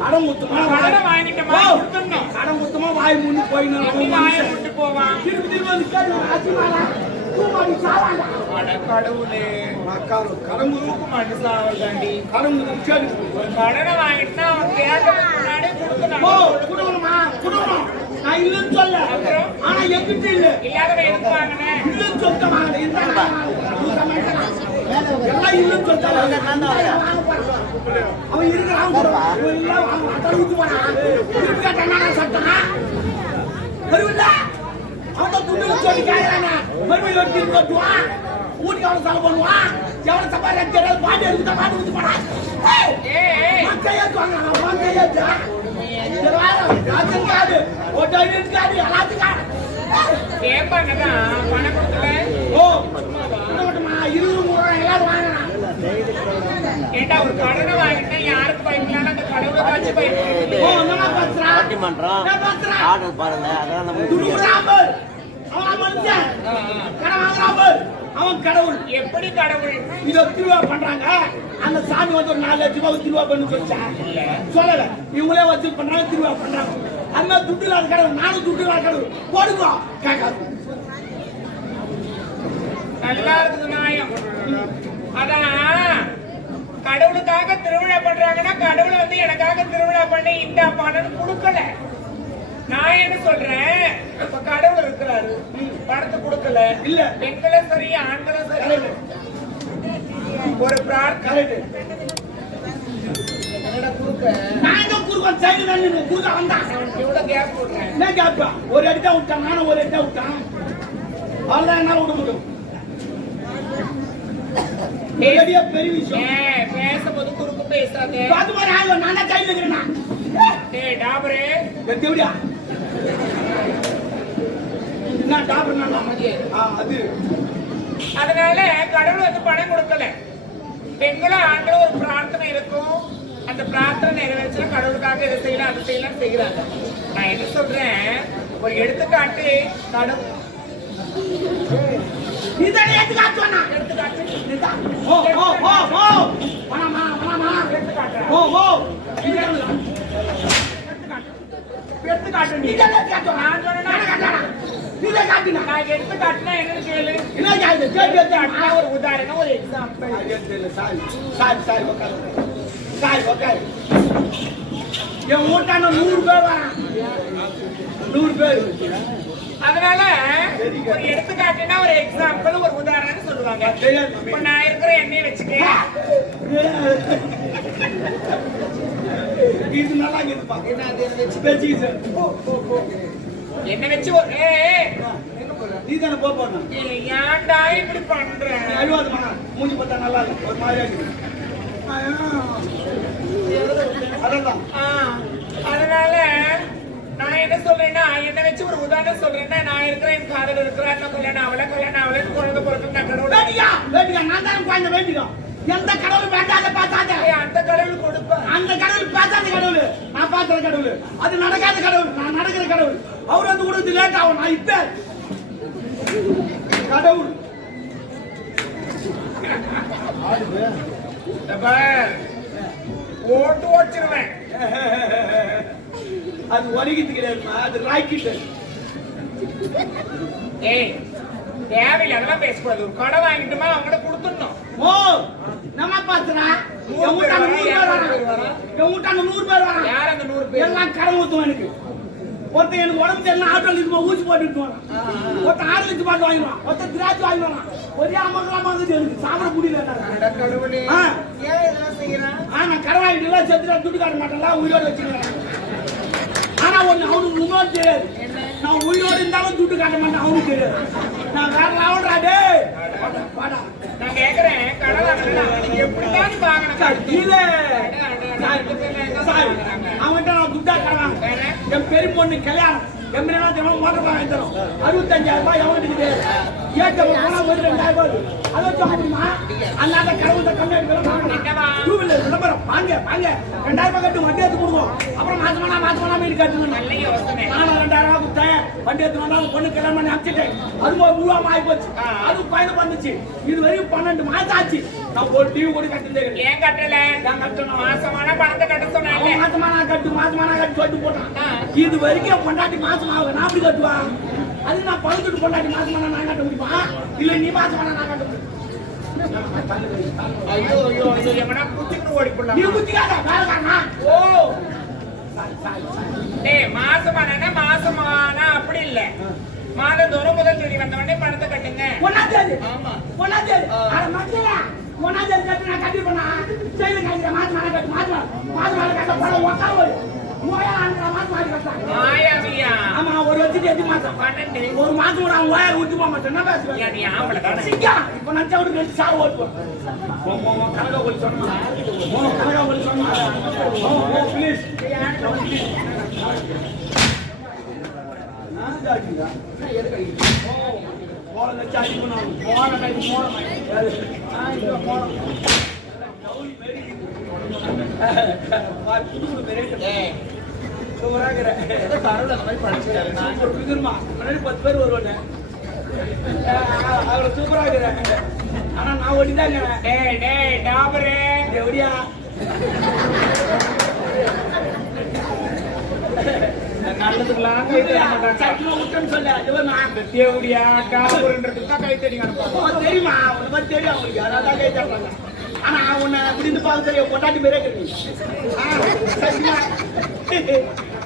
கடன் என்னடா கடனை வாங்கிட்டோமா? கொடுத்துடணும். வாய் மூணு போயின்னு எப்படி வாயை விட்டு போவான் திருப்பி திருப்பி வந்து அட கடவுளே. ஒரு கடனை வாங்கிட்டா அவன் ஓ கொடுக்கணும்? குடுக்கணுமா. நான் இல்லைன்னு சொல்ல ஆனா எங்கிட்ட இல்ல. இல்லாதவன் எதுக்கு வாங்கினேன் இல்லைன்னு. எல்லாம் இல்லைன்னு சொல்லிட்டேன் அவன் இருக்கிறான் சட்டம்? வருவில்ல? அவன் துண்டு சொல்லி கேக்குறானே. மறுபடியும் ஒரு திருப்பி கட்டுவான். வீட்டுக்கு அவனை செலவு பண்ணுவான். எவ்வளவு சம்பாதிக்கிறான்னு தெரியாது. பாட்டி எடுத்து பாட்டி ஊத்து போறான். ஏய், ஏய் ஏய் உன் கையெழுத்து வாங்க, நான் உன் கையெழுத்து. சரி, வாடா. Ration card, voter ID card, எல்லாத்துக்கும் கார்டு. ஏய், கேட்பாங்கதான் பணம் கொடுக்கல ஓ, என்ன மட்டுமா, இருபது மூணு ரூபாய் எல்லாரும் வாங்கினா ஏண்டா ஒரு கடனை வாங்கிட்டா யாருக்கு பயப்படலாம் அந்த கடவுளை காட்சி பயப்படுது ஓ, என்னம்மா பேசுறா? பட்டிமன்றம்? ஆர்டர் பாருங்க. அதெல்லாம் பார். அவன் கடவுள். எப்படி கடவுள்? இதை திருவிழா பண்றாங்க? அந்த சாமி வந்து ஒரு நாலு லட்சம் ரூபாய் திருவிழா பண்ணு சொல்லிச்சா சொல்லல. இவங்களே வச்சு பண்றாங்க திருவிழா பண்றாங்க. அந்த துட்டு இல்லாத கடவுள். நானும் துட்டு இல்லாத கடவுள். போடுங்க. கேட்காது. நல்லா இருக்குது நியாயம் அதான் கடவுளுக்காக திருவிழா பண்றாங்கன்னா கடவுளை வந்து எனக்காக திருவிழா பண்ணி இந்த பணம் கொடுக்கல. நான் என்ன சொல்றேன்? இப்ப கடவுள் இருக்கிறாரு. பணத்தை கொடுக்கல. இல்ல. பெண்களும் சரி ஆண்களும் சரி. ஒரு பிரார்த்தனை. ஒரு அடி தான் விட்டான் நானும் ஒரு அடி தான் விட்டான். அவ்வளவுதான் என்னால விட முடியும். பெரிய விஷயம். பேசும்போது குறுக்கு பேசாதே. அது மாதிரி ஆகும் நான் சைடுல இருக்கிறேன்? டேய் டாபரே. எப்படியா என்ன டாக்டர் நான் அது. அதனால கடவுள் வந்து பணம் கொடுக்கல. பெண்களும் ஆண்களும் ஒரு பிரார்த்தனை இருக்கும். அந்த பிரார்த்தனை நிறைவேற்றினா கடவுளுக்காக இதை செய்யலாம் அதை செய்யலாம் செய்யறாங்க நான் என்ன சொல்றேன்? ஒரு எடுத்துக்காட்டு கடவுள். ஏத்துக்காட்டு வேணா எடுத்துக்காட்டு நீதான். ஓ ஓ ஓ ஓ வேணாமா வேணாமா. ஓ ஓ எடுத்துக்காட்டு நீ. நீதான் ஏத்துக்காட்டு வேணா. நான்? நானே காட்டுறேன். நீதான் காட்டுனா. நான் எடுத்துக்காட்டுனா என்னன்னு கேளு என்ன காட்டு? கேட்டு எடுத்து ஆடு. நான் ஒரு உதாரணம் ஒரு எக்ஸாம்பிள் சாரி, சாரி. சாரி, உக்காரு. சாரி, உக்காரு. என் வீட்டாண்ட நூறு பேர் வரான். நூறு பேர் அதனால ஒரு எடுத்துக்காட்டுனா ஒரு எக்ஸாம்பிள் ஒரு உதாரணம் சொல்லுவாங்க. இப்ப நான் இருக்கிற எண்ணெய் வச்சுக்கேன். இது நல்லா இருக்குதுப்பா. வச்சுக்கிச்சு. போ, போ, போ. என்ன வச்சு ஒரு நீ தானே போ ஏய், ஏன்டா இப்படி பண்ற? அழுவாதுமா மூஞ்சி பார்த்தா நல்லா இல்லை ஒரு மாதிரியா இருக்குது அதான் ஆ, அதனால நான் என்ன சொல்றேன்னா என்ன வச்சு ஒரு உதாரணம் சொல்றேன்னா நான் இருக்கிறேன் என் காதல் இருக்கிறேன் நான் கல்யாணம் ஆகல கல்யாணம் ஆகல குழந்தை பிறக்கும் நான் கடவுள். வேண்டிக்கா வேண்டிக்கா நான் தான் குழந்தை வேண்டிக்கோ. எந்த கடவுள் வேண்டாத பார்த்தாத. அந்த கடவுள் கொடுப்பேன் அந்த கடவுள் பார்த்தாத கடவுள். நான் பார்க்கிற கடவுள். அது நடக்காத கடவுள். நான் நடக்கிற கடவுள். அவர் வந்து கொடுத்து லேட் ஆகும். நான் இப்ப கடவுள். ஓட்டு ஓச்சிருவேன் அது கிடையாதுமா அது ராக்கெட்டு ஏய் தேவையில்லை அதெல்லாம் பேசக்கூடாது. ஒரு கடை வாங்கிட்டுமா அவங்கள்ட்ட கொடுத்துடணும். ஓ நம்ம பாத்துறா என் வீட்டாண்ட நூறு பேர் வரான். என் வீட்டாண்ட நூறு பேர் வரான். யார் அந்த நூறு பேர்? எல்லாம் கடன் ஊத்துவோம் எனக்கு. ஒருத்தன் எனக்கு உடம்பு தெரியல ஆட்டோல இருக்கு ஊசி போட்டுட்டு வரான் ஒருத்தன் ஆறு லட்சம் பாட்டு வாங்கிடுவான். ஒருத்தன் திராட்சை வாங்கிடுவான். ஒரே அமங்கலமா இருக்குது எனக்கு. சாப்பிட முடியல ஆ. நான் கடன் வாங்கிட்டு செத்துட்டா துட்டு காட்ட மாட்டேன்ல உயிரோட வச்சுக்கிறேன். ஆனா ஒண்ணு அவனுக்கு தெரியாது. நான் உயிரோடு இருந்தாலும் துட்டு காட்ட மாட்டேன் அவனுக்கு தெரியாது. நான் வேற லாவடா டேய். வாடா நான் கேக்குறேன் கடவுள் எப்படிதான் வாங்கணும் இல்ல சார் அவன்கிட்ட நான் துட்டா கடன் என் பெரிய பொண்ணு கல்யாணம். என்ன தெரியும் மோட்டர் வாங்கி தரும் அறுபத்தஞ்சாயிரம் ரூபாய் எவனுக்கு தெரியாது ஏற்றம் போனா ஒரு ரெண்டாயிரம் ரூபாய். அதை வாங்க முடியுமா? அல்லாத கடவுள்கிட்ட கம்மி என்னவா? டூ வீலர் விளம்பரம். வாங்க வாங்க. ரெண்டாயிரம் ரூபாய் கட்டு வண்டி எடுத்து கொடுக்கும் அப்புறம் மாசமானா மாசமானா வீடு யோசனை. நானும் ரெண்டாயிரம் ரூபாய் கொடுத்தேன். வண்டி எடுத்து வந்தாலும் பொண்ணு கல்யாணம் பண்ணி அனுப்பிச்சிட்டேன். அது ஒரு ரூபா ஆகி போச்சு. அது பயணம் பண்ணுச்சு இது வரைக்கும் பன்னெண்டு மாசம் ஆச்சு. நான் ஒரு டிவி கூட கட்டுதே கிடையாது ஏன் கட்டல? ஏன் கட்டணும்? மாசமான பணத்தை கட்ட சொன்னால அவன் மாசமானா கட்டு மாசமானா கட்டு சொல்லிட்டு போட்டான். ஆ. இது வரைக்கும் என் பொண்டாட்டி மாசம் ஆகுது நான் அப்படி கட்டுவா? அது நான் பழுத்துட்டு பொண்டாட்டி மாசமானா நான் கட்ட முடியுமா? இல்ல நீ மாசமானா நான் கட்ட முடியும். நீ குத்திக்காத வேலைக்காரனா ஓ! மாசமானா மாசமானா அப்படி இல்ல. மாதந்தோறும் முதல் தேதி வந்த உடனே பணத்தை கட்டுங்க. ஒன்னாம் தேதி. ஆமா. ஒன்னாம் தேதி. ஆ. அட மக்களே ஒன்னாம் தேதி கட்டு நான் கட்டி பண்ணா செய்து கட்டிட மாசமானா கட்டு மாசம். மாசமானா கட்ட பணம் ஒக்கா போய். மூவாயிரம் ஆண்டு மாசம் ஆகி கட்டாங்க மாயாவியா ஆமா. எட்டு மாசம் பன்னெண்டு ஒரு மாசம் கூட அவன் ஒயர் விட்டு போக மாட்டேன் பேசுவேன் நீ ஆம்பளை தானே சிங்கா இப்ப நான் சவுடு கழிச்சு சாவு ஓட்டுவேன் ஓ, ஓ, ஓ, கனகா போய் சொன்னா கனகா போய் சொன்னா. ஓ, போன வச்சு அடிக்கணும். போன கை, போன கை. யாரு? ஆ, இதோ போன. டவுல் மாரி. ஆ, பத்து பேர் வருவானே. அவரை சூப்பரா இருக்கிறாங்க. ஆனா நான் ஒட்டிதான் டாபரே எப்படியா தான் தெரியுமா தெரியும் அவங்களுக்கு அதான் கை தட்டுறாங்க ஆனா உன்னை இப்படின்னு பார்த்து தெரியும் பொட்டாட்டி பேரே இருக்கிறீங்க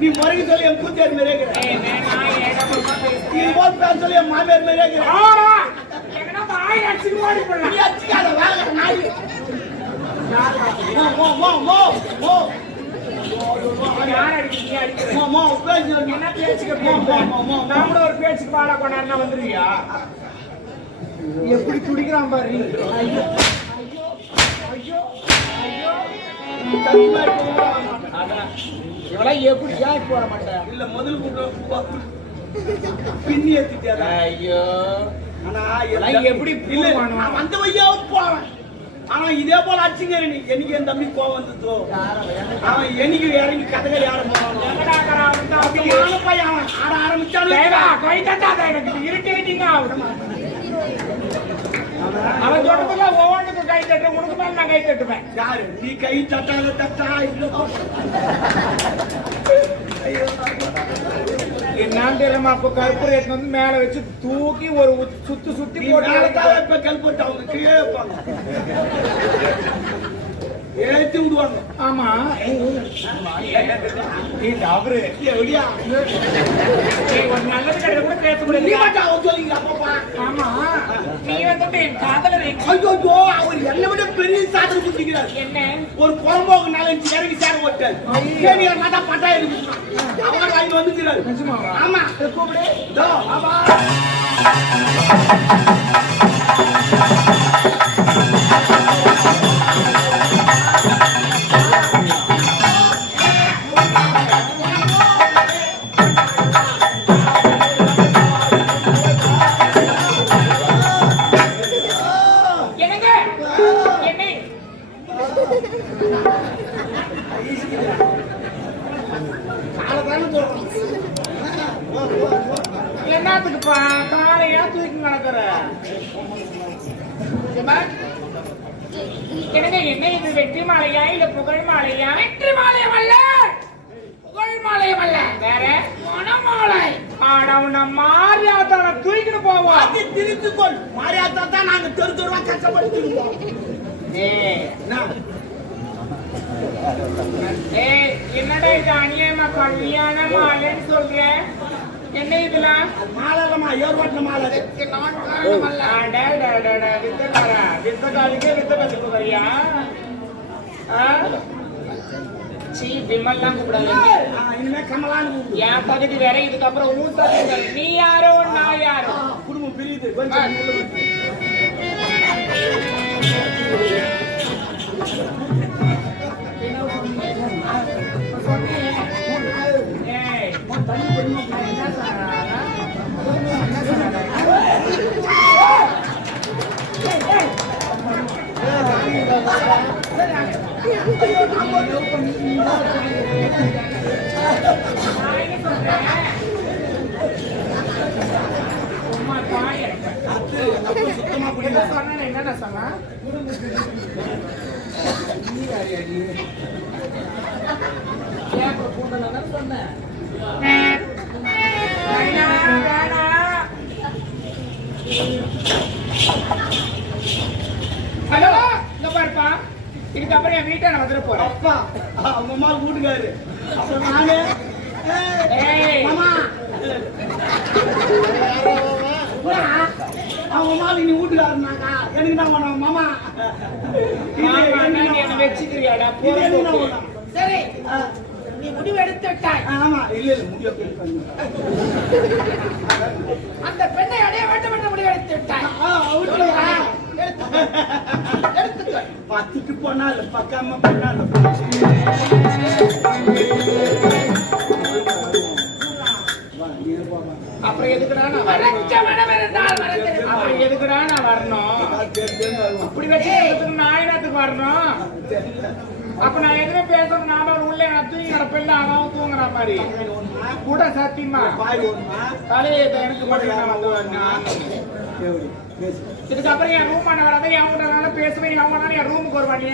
நீ முறைக்கு சொல்லி என் கூத்தியார் பேசு நீ போல் பேச சொல்லி என் மாமியார் போடலாம் நீ அடிச்சுக்காத வேலை நாய். மோ மோ மோ மோ எப்படி துடிக்கிறான் பாரு. ஐயோ ஐயோ ஐயோ. இவெல்லாம் எப்படி ஏன் இப்போ வர மாட்டேன். இல்ல முதல் பின்னி ஏத்திட்டியாடா? ஐயோ. ஆனா அதெல்லாம் எப்படி இல்ல போவானோ? நான் வந்த வழியா போவேன் ஆனா இதே போல அடிச்சுங்க நீ. எனக்கு என் தம்பி கோவம் வந்ததோ? அவன் என்னைக்கு இறங்கி கதைகள் யார போறானோ? எங்கடா கரா வந்தா அப்படி நானும் பையன் அவன் ஆட ஆரம்பிச்சாலும் தேவா கை தட்டாத எனக்கு. இருட்டிங்க ஆகும் அவன் தொடர்புல ஒவ்வொன்றுக்கு கை தட்டு உனக்கு மேல நான் கை தட்டுவேன் யாரு? நீ கை தட்டாத தட்டா? இல்ல. என்னன்னு தெரியல அப்ப கற்பூரேட் வந்து மேல வச்சு தூக்கி ஒரு சுத்து சுத்தி போட்டு மேலதான் இப்ப கல்பட்டு அவங்க கீழே வைப்பாங்க ஏத்தி விடுவாங்க. ஆமா. நீ டாபரு எப்படியா நீ ஒரு நல்லது கிடையாது கூட பேச நீ முடியாது மட்டும் அவன் சொல்லிங்க அப்பப்பா. ஆமா. நீ வந்துட்டு என் காதல ஐயோ. பெரிய சாதனை குடிக்கிறார் என்ன? ஒரு புறம்போக்கு நாலஞ்சு இறங்கி சேர ஓட்டார். மாதா பட்டா இருக்கு அவர் வாங்கி வந்துக்கிறாரு. நிஜமாவா? ஆமா. கூப்பிடு. ஆமா. என்னத்துக்குப்பா காலையா தூக்கி நடக்கிற. எனக்கு என்ன இது? வெற்றி மாலையா? இல்ல புகழ் மாலையா? வெற்றி மாலையம் அல்ல மாலையம் அல்ல வேற? மணமாலை. உன்னை மாரியாத்தான தூக்கிட்டு போவோம் அது திருத்துக்கொள் மாரியாத்தா தான் நாங்க தெரு தெருவா கஷ்டப்பட்டு ஏய், என்னடா இது அநியாயமா கல்யாண மாலைன்னு சொல்ற? என்ன இதெல்லாம் அது மாலை இல்லம்மா ஏர்வாட்டின மாலை வித்தக்காரா, வித்தக்காரிக்கே வித்த பத்தி போறியா? ஆ? சீ, விமல்லாம் கூப்பிடாத இனிமே கமலான்னு கூப்பிடு. என் பகுதி வேற இதுக்கப்புறம் பகுதி வேற. நீ யாரோ நான் யாரோ. குடும்பம் பிரியுது. ஹலோ இந்த பாருப்பா. இதுக்கப்புறம் என் வீட்டை நான் வந்துட போறேன். அப்பா அவங்க அம்மா வீட்டுக்காரு. அப்புறம் நானு? அவங்க அம்மா நீ வீட்டுக்காருனாங்க எனக்கு பண்ண மாமா? சரி நீ முடிவு எடுத்து விட்டாய் ஆமா. இல்ல இல்ல போயிருக்காங்க அந்த பெண்ணை அடைய வேண்டும் என்று முடிவு எடுத்து விட்டாய் பத்துக்கு போனால பக்காம போனால அப்புறம் எதுக்குடா நான் வரணும்? அப்புறம் எதுக்குடா நான் வரணும்? இப்படி வச்சு நான் என்னத்துக்கு வரணும். அப்ப நான் எதுவுமே பேசணும்? நாம உள்ள நான் தூங்கி கிடப்பில்ல அவன் தூங்குற மாதிரி கூட சத்தியமா? தலையை எனக்கு மட்டும் இதுக்கப்புறம் என் ரூம் பண்ண வராத என் கூட பேசுவேன். அவன் என் ரூமுக்கு வருவாங்க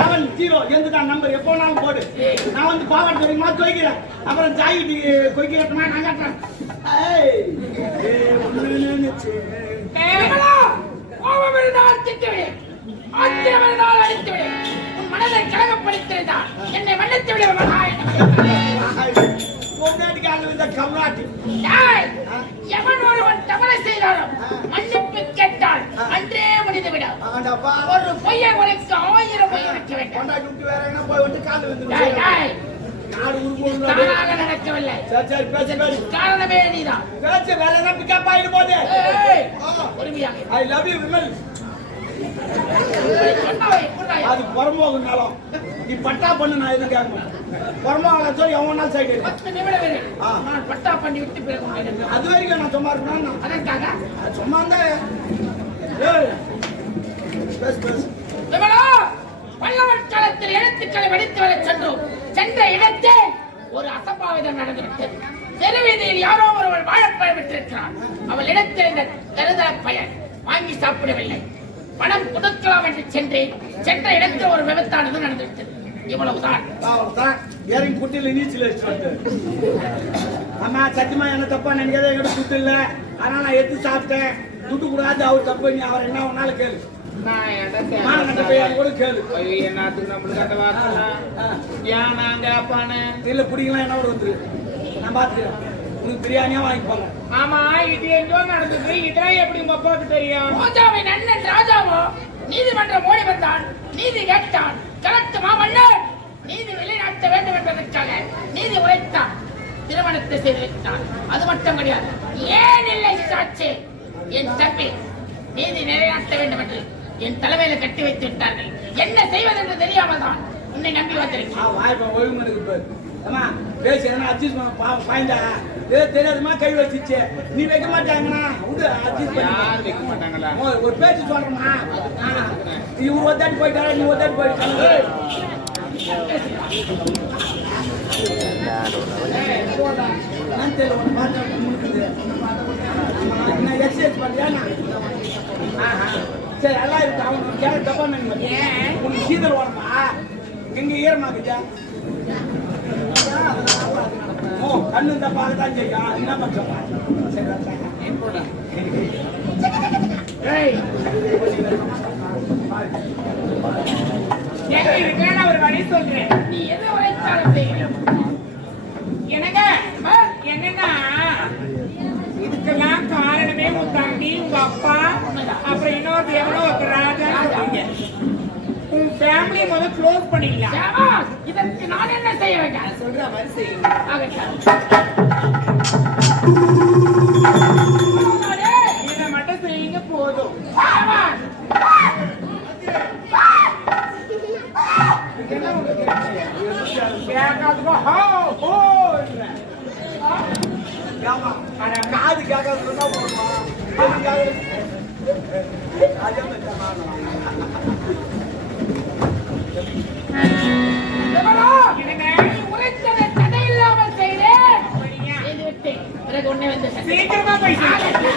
nine nine nine seven zero எந்த நம்பர் எப்போ நாளும் போடு நான் வந்து பாவாடை தெரியுமா துவைக்கிறேன் அப்புறம் ஜாயிட்டு கொய்க்கிறேன் நான் கட்டுறேன் மனதை கலகப்படுத்திருந்தால் என்னை மன்னித்து விடு விமலா ஐய், பொண்டாட்டிக்கு ஆளு இந்த கம்நாட்டி டேய், எவன் ஒருவன் தவறு செய்தாலும் மன்னிப்பு கேட்டால் அன்றே முடிந்துவிடும். ஒரு பொய்யை உரைக்க ஆயிரம் பொய் உரைக்க வேண்டும் பொண்டாட்டி விட்டு வேற என்ன போய் வந்து காலு வந்து டேய், டேய், நாடு உருப்போம் தானாக நடக்கவில்லை. காரணமே நீதான். வேற. பொறுமையாக. ஐ லவ் யூ விமல் நீ பட்டா பண்ணு நான் எதுவும் கேட்கணும்? புறம்போக சொல்லி எவன் நாள் சைடு பத்து நிமிடம். நான் பட்டா பண்ணி விட்டு பிறகு அது வரைக்கும் நான் சும்மா இருக்கணும் அதற்காக? சும்மா இருந்தா பேசு பேசு. காலத்தில் எழுத்துக்களை வடித்து வரச் சென்றோம். சென்ற இடத்தே ஒரு அசம்பாவிதம் நடந்துவிட்டது. தெருவீதியில் யாரோ ஒருவள் வாழப்பழம் விட்டிருக்கிறாள் அவள் இடத்தில் இந்த தருதல பயன் வாங்கி சாப்பிடவில்லை. பணம் கொடுக்கலாம் என்று சென்றேன். சென்ற இடத்தில் ஒரு விபத்தானது நடந்துவிட்டது. இவ்வளவுதான் தான். இறங்கி குட்டியில் நீச்சல் அடிச்சுட்டு ஆமா சத்தியமா என்ன தப்பா நினைக்காத என்கிட்ட துட்டு இல்ல. ஆனா நான் எடுத்து சாப்பிட்டேன். துட்டு கூடாது அவர் தப்பு. நீ அவர் என்ன ஒன்னாலும் கேளு. நான் இல்ல பிடிக்கலாம் என்ன வந்துரு நான் பாத்துக்கிறேன் உனக்கு பிரியாணியா வாங்கிப்பாங்க ஆமா இது எங்கோ நடந்தது இதெல்லாம் எப்படி உங்க அப்பாவுக்கு தெரியும் ரோஜாவின் அண்ணன் ராஜாவோ நீதிமன்றம் ஓடி வந்தான் நீதி கேட்டான் கலெக்ட் மாமன்னர் நீதி நிலைநாட்ட வேண்டும் என்பதற்காக நீதி உரைத்தான் திருமணத்தை செய்து வைத்தான் அது மட்டும் கிடையாது ஏன் இல்லை சாட்சி என் தம்பி நீதி நிலைநாட்ட வேண்டும் என்று என் தலைமையில கட்டி வைத்து விட்டார்கள். என்ன செய்வதென்று தெரியாமல் தான் உன்னை நம்பி வந்திருக்கேன். ஆ வாய்ப்பா ஓய்வு இருக்கு பாரு. அம்மா பேசி எதனா அட்ஜஸ்ட் பண்ண பாய்ந்தா ஏ தெரியாதுமா கை வச்சிச்சு. நீ வைக்க மாட்டாங்கண்ணா. விடு அட்ஜஸ்ட் யார் பண்ணி வைக்க மாட்டாங்களா? ஒரு- ஒரு பேச்சு சொல்றேம்மா. ஆ, இவங்க ஒத்தாட்டி போயிட்டாரா நீ ஒத்தாட்டி போயிட்டாங்க நான் தெரியல உன்னை பார்த்தா முழுக்குது. நான் எக்ஸசைஸ் நான்? ஆஹா. சரி எல்லாம் இருக்கு. அவன் கேட்க தப்பா நினைக்க உனக்கு சீதல் உடம்பா எங்க ஈரமாக்குச்சா ஓ கண்ணு தப்பாக தான் செய்யும். என்ன பண்றோம் சரி நான் ஒரு வழி சொல்றேன். நீ எது உழைச்சாலும் செய்கிறேன் என்னங்க என்னன்னா இதுக்கெல்லாம் காரணமே உன் தம்பி உங்க அப்பா அப்புறம் எவ்வளோ எவனோ சொல்றீங்க உன் ஃபேமிலியை முதல் க்ளோஸ் பண்ணிக்கலாம் இதற்கு நான் என்ன செய்ய வேண்டும் சொல்ற மாதிரி செய்யுங்க இதை மட்டும் செய்யுங்க போதும் ஷாபாஷ். கேட்காதுக்கோ காது கேட்காது போதுமா சீக்கிரமா. ஆகட்டும்.